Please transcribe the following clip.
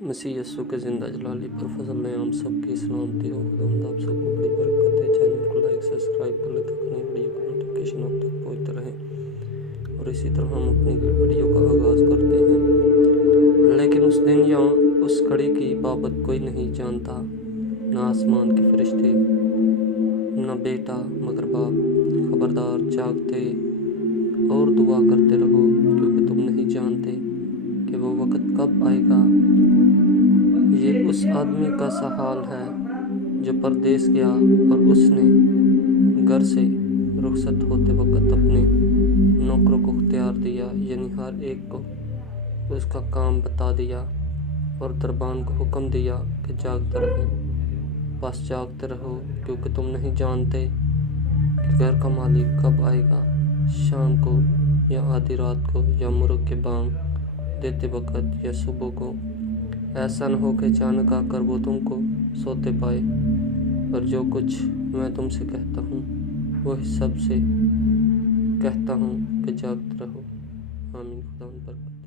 مسیح یسوع کے زندہ جلالی پر فضل نے ہم سب کی سلامتی ہو۔ خداوند آپ سب کو بڑی برکت دے۔ چینل کو لائک سبسکرائب کر لیں تاکہ نئی ویڈیو کا نوٹیفیکیشن آپ تک پہنچتے رہے۔ اور اسی طرح ہم اپنی ویڈیو کا آغاز کرتے ہیں۔ لیکن اس دن یا اس گھڑی کی بابت کوئی نہیں جانتا، نہ آسمان کے فرشتے، نہ بیٹا مگر باپ۔ خبردار، جاگتے اور دعا کرتے رہو، کیونکہ تم نہیں جانتے کہ وہ وقت کب آئے گا۔ یہ اس آدمی کا سا حال ہے جو پردیس گیا اور اس نے گھر سے رخصت ہوتے وقت اپنے نوکروں کو اختیار دیا، یعنی ہر ایک کو اس کا کام بتا دیا، اور دربان کو حکم دیا کہ جاگتے رہیں۔ بس جاگتے رہو، کیونکہ تم نہیں جانتے کہ گھر کا مالک کب آئے گا، شام کو یا آدھی رات کو یا مرغ کے بانگ دیتے وقت یا صبح کو۔ ایسا نہ ہو کہ اچانک آ کر وہ تم کو سوتے پائے۔ اور جو کچھ میں تم سے کہتا ہوں وہی سب سے کہتا ہوں کہ جاگتے رہو۔ آمین۔ خداوند برکت